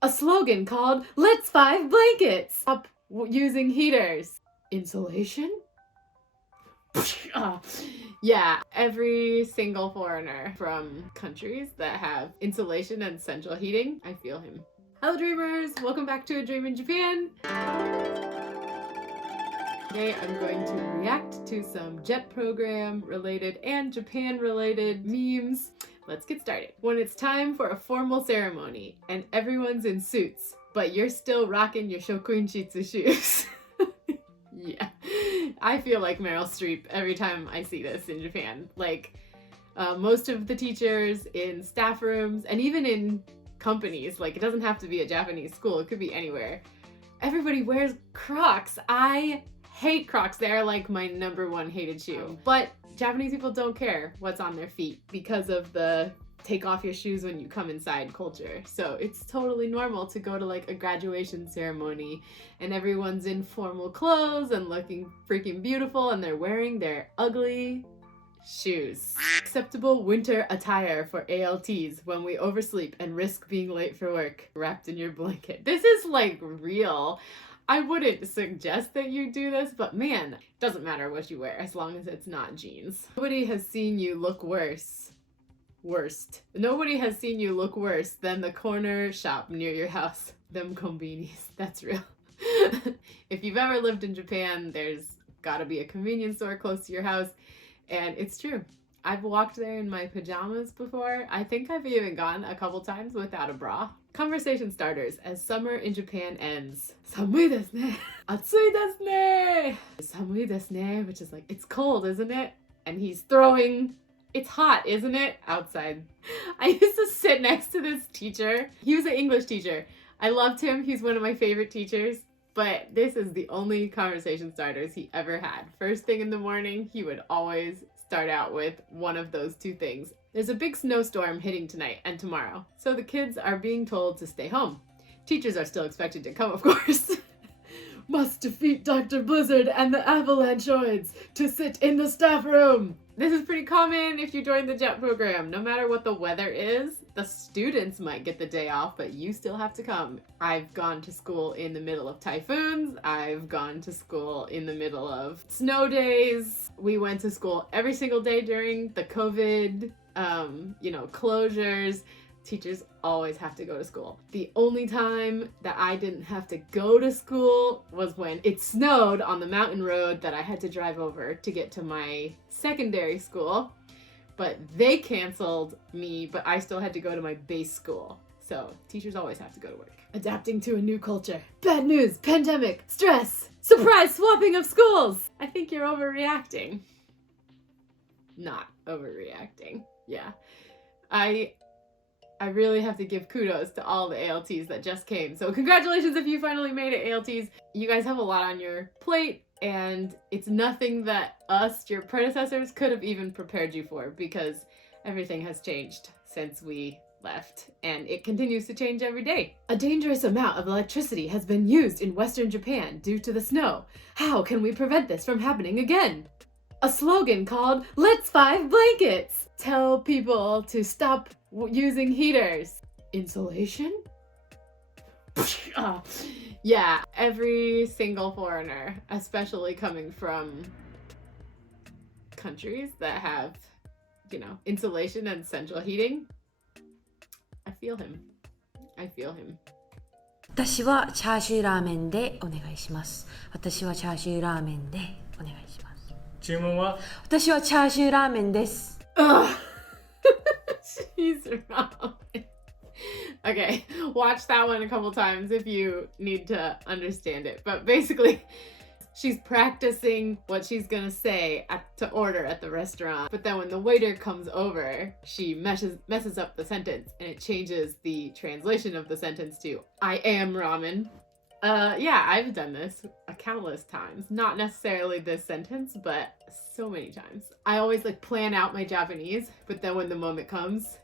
A slogan called "Let's 5 blankets." Stop using heaters. Insulation? Yeah, every single foreigner from countries that have insulation and central heating, I feel him. Hello dreamers, welcome back to A Dream in Japan. Today I'm going to react to some jet program related and Japan related memes. Let's get started. When it's time for a formal ceremony and everyone's in suits, but you're still rocking your shokuinshitsu shoes. Yeah, I feel like Meryl Streep every time I see this in Japan. Like, most of the teachers in staff rooms and even in companies, like it doesn't have to be a Japanese school, it could be anywhere. Everybody wears Crocs. I hate Crocs. They're like my #1 hated shoe. But Japanese people don't care what's on their feet because of the take off your shoes when you come inside culture. So it's totally normal to go to like a graduation ceremony and everyone's in formal clothes and looking freaking beautiful and they're wearing their ugly shoes. Acceptable winter attire for ALTs when we oversleep and risk being late for work, wrapped in your blanket. This is like real. I wouldn't suggest that you do this, but man, it doesn't matter what you wear as long as it's not jeans. Nobody has seen you look worst. Nobody has seen you look worse than the corner shop near your house. Them konbinis, that's real. If you've ever lived in Japan, there's gotta be a convenience store close to your house. And it's true. I've walked there in my pajamas before. I think I've even gone a couple times without a bra. Conversation starters as summer in Japan ends. Samui desu ne. Atsui desu ne. Samui desu ne, which is like, it's cold, isn't it? And he's throwing, it's hot, isn't it? Outside. I used to sit next to this teacher. He was an English teacher. I loved him. He's one of my favorite teachers. But this is the only conversation starters he ever had. First thing in the morning, he would always start out with one of those two things. There's a big snowstorm hitting tonight and tomorrow, so the kids are being told to stay home. Teachers are still expected to come, of course. Must defeat Dr. Blizzard and the Avalanchoids to sit in the staff room. This is pretty common if you join the JET program. No matter what the weather is, the students might get the day off, but you still have to come. I've gone to school in the middle of typhoons. I've gone to school in the middle of snow days. We went to school every single day during the COVID, closures. Teachers always have to go to school. The only time that I didn't have to go to school was when it snowed on the mountain road that I had to drive over to get to my secondary school. But they canceled me, but I still had to go to my base school. So teachers always have to go to work. Adapting to a new culture. Bad news, pandemic, stress, surprise swapping of schools. I think you're overreacting. Not overreacting. Yeah. I really have to give kudos to all the ALTs that just came. So congratulations if you finally made it, ALTs. You guys have a lot on your plate and it's nothing that us, your predecessors, could have even prepared you for because everything has changed since we left and it continues to change every day. A dangerous amount of electricity has been used in Western Japan due to the snow. How can we prevent this from happening again? A slogan called "Let's 5 blankets." Tell people to stop using heaters. Insulation? Yeah, every single foreigner, especially coming from countries that have, insulation and central heating, I feel him. I feel him. 私はチャーシューラーメンでお願いします。私はチャーシューラーメンでお願いします。注文は私はチャーシューラーメンです。She's wrong. Okay, watch that one a couple times if you need to understand it. But basically, she's practicing what she's gonna say to order at the restaurant. But then when the waiter comes over, she messes up the sentence and it changes the translation of the sentence to "I am ramen." Yeah, I've done this countless times. Not necessarily this sentence, but so many times. I always plan out my Japanese, but then when the moment comes,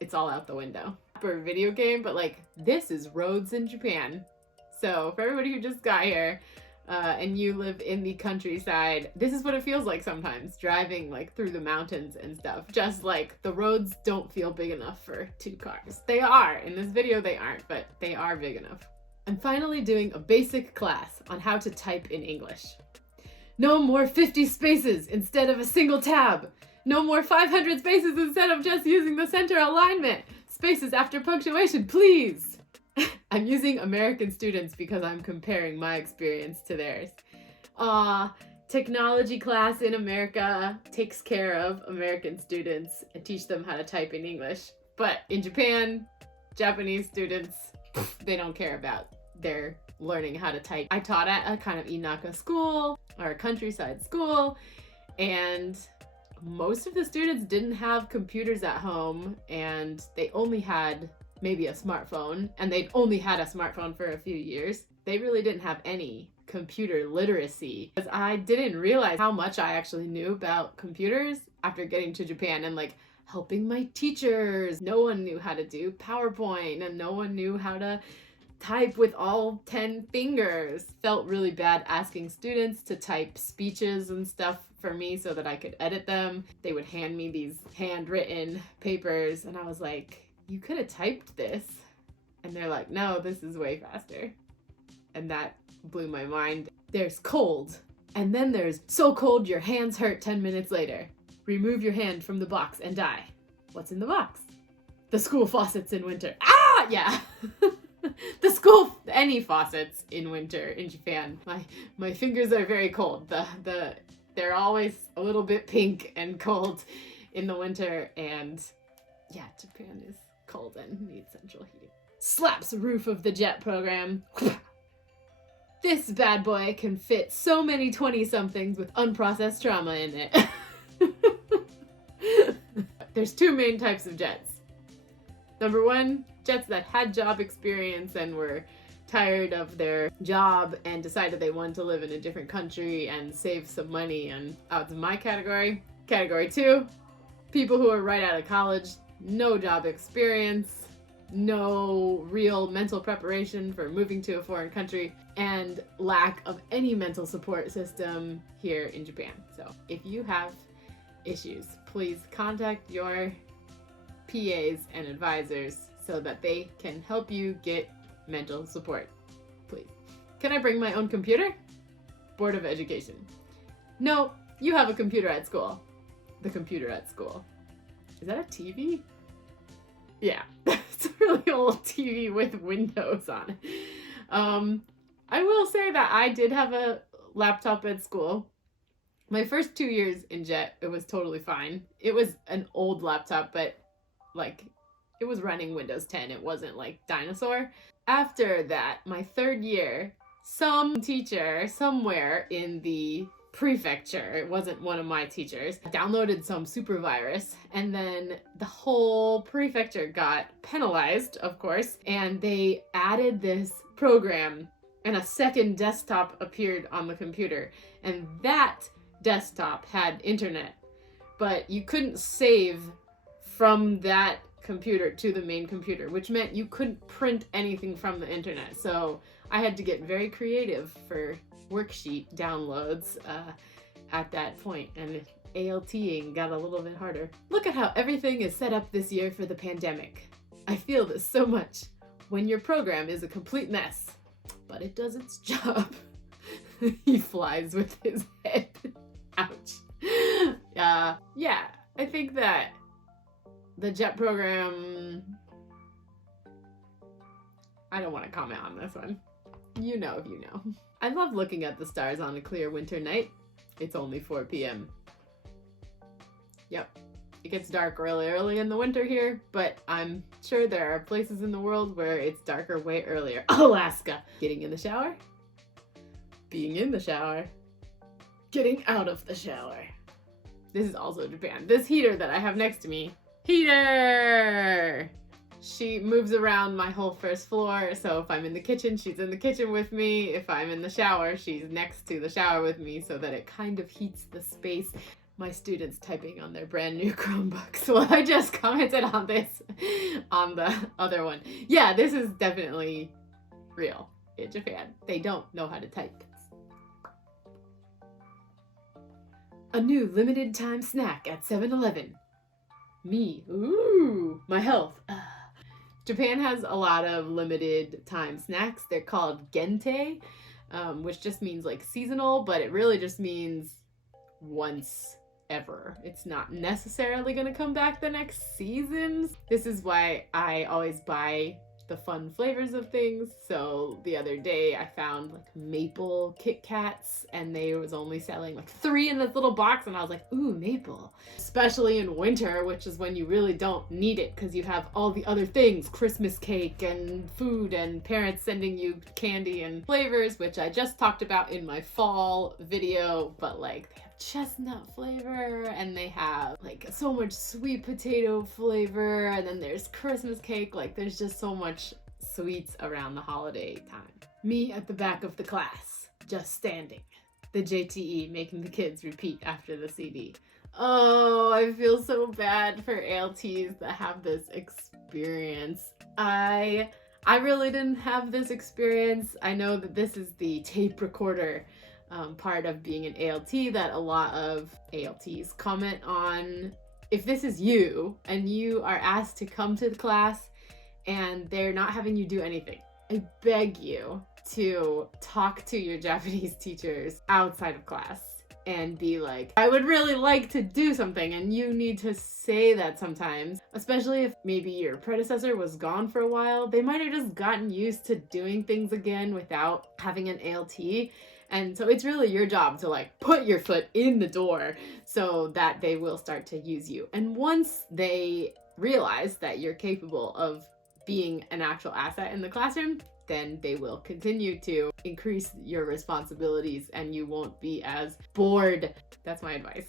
it's all out the window. For a video game, but this is roads in Japan. So for everybody who just got here, and you live in the countryside, this is what it feels like sometimes, driving like through the mountains and stuff. Just like the roads don't feel big enough for 2 cars. They are. In this video they aren't, but they are big enough. I'm finally doing a basic class on how to type in English. No more 50 spaces instead of a single tab. No more 500 spaces instead of just using the center alignment. Spaces after punctuation, please. I'm using American students because I'm comparing my experience to theirs. Technology class in America takes care of American students and teach them how to type in English. But in Japan, Japanese students, they don't care about their learning how to type. I taught at a kind of inaka school or a countryside school, and most of the students didn't have computers at home, and they only had maybe a smartphone, and they'd only had a smartphone for a few years. They really didn't have any computer literacy, because I didn't realize how much I actually knew about computers after getting to Japan and like helping my teachers. No one knew how to do PowerPoint, and no one knew how to type with all 10 fingers. Felt really bad asking students to type speeches and stuff for me so that I could edit them. They would hand me these handwritten papers, and I was like, you could have typed this. And they're like, no, this is way faster. And that blew my mind. There's cold, and then there's so cold your hands hurt 10 minutes later. Remove your hand from the box and die. What's in the box? The school faucets in winter. Ah, yeah. Any faucets in winter in Japan. My fingers are very cold. They're always a little bit pink and cold in the winter, and yeah, Japan is cold and needs central heating. Slaps roof of the jet program. This bad boy can fit so many 20-somethings with unprocessed trauma in it. There's 2 main types of jets. Number 1, jets that had job experience and were tired of their job and decided they wanted to live in a different country and save some money, and out of my category. Category 2, people who are right out of college, no job experience, no real mental preparation for moving to a foreign country, and lack of any mental support system here in Japan. So if you have issues, please contact your PAs and advisors so that they can help you get mental support, please. Can I bring my own computer? Board of Education. No, you have a computer at school. The computer at school. Is that a TV? Yeah, it's a really old TV with windows on it. I will say that I did have a laptop at school. My first 2 years in JET, it was totally fine. It was an old laptop, but like it was running Windows 10. It wasn't like Dinosaur. After that, my 3rd year, some teacher somewhere in the prefecture, it wasn't one of my teachers, downloaded some super virus, and then the whole prefecture got penalized, of course, and they added this program, and a second desktop appeared on the computer, and that desktop had internet, but you couldn't save from that computer to the main computer, which meant you couldn't print anything from the internet. So I had to get very creative for worksheet downloads at that point, and ALTing got a little bit harder. Look at how everything is set up this year for the pandemic. I feel this so much when your program is a complete mess, but it does its job. He flies with his head. Ouch. Yeah, I think that the JET program, I don't want to comment on this one. You know if you know. I love looking at the stars on a clear winter night. It's only 4 p.m. Yep, it gets dark really early in the winter here, but I'm sure there are places in the world where it's darker way earlier. Alaska. Getting in the shower, being in the shower, getting out of the shower. This is also Japan. This heater that I have next to me, heater! She moves around my whole first floor, so if I'm in the kitchen, she's in the kitchen with me. If I'm in the shower, she's next to the shower with me, so that it kind of heats the space. My students typing on their brand new Chromebooks. Well, I just commented on this on the other one. Yeah, this is definitely real in Japan. They don't know how to type. A new limited time snack at 7-Eleven. Me. Ooh, my health. Japan has a lot of limited time snacks. They're called gente, which just means like seasonal, but it really just means once ever. It's not necessarily going to come back the next season. This is why I always buy the fun flavors of things. So the other day I found like maple Kit Kats, and they was only selling like 3 in this little box, and I was like, ooh, maple. Especially in winter, which is when you really don't need it because you have all the other things, Christmas cake and food and parents sending you candy and flavors, which I just talked about in my fall video. But like they have chestnut flavor, and they have like so much sweet potato flavor, and then there's Christmas cake. Like there's just so much sweets around the holiday time. Me at the back of the class, just standing. The JTE making the kids repeat after the CD. Oh, I feel so bad for ALTs that have this experience. I really didn't have this experience. I know that this is the tape recorder part of being an ALT that a lot of ALTs comment on. If this is you and you are asked to come to the class and they're not having you do anything, I beg you to talk to your Japanese teachers outside of class and be like, I would really like to do something. And you need to say that sometimes, especially if maybe your predecessor was gone for a while. They might have just gotten used to doing things again without having an ALT. And so it's really your job to like put your foot in the door so that they will start to use you. And once they realize that you're capable of being an actual asset in the classroom, then they will continue to increase your responsibilities and you won't be as bored. That's my advice.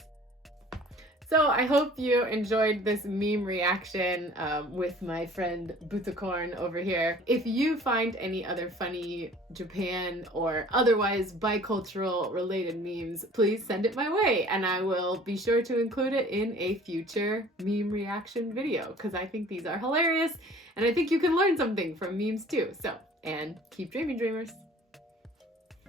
So I hope you enjoyed this meme reaction with my friend Butakorn over here. If you find any other funny Japan or otherwise bicultural related memes, please send it my way and I will be sure to include it in a future meme reaction video because I think these are hilarious and I think you can learn something from memes too. So, and keep dreaming, dreamers.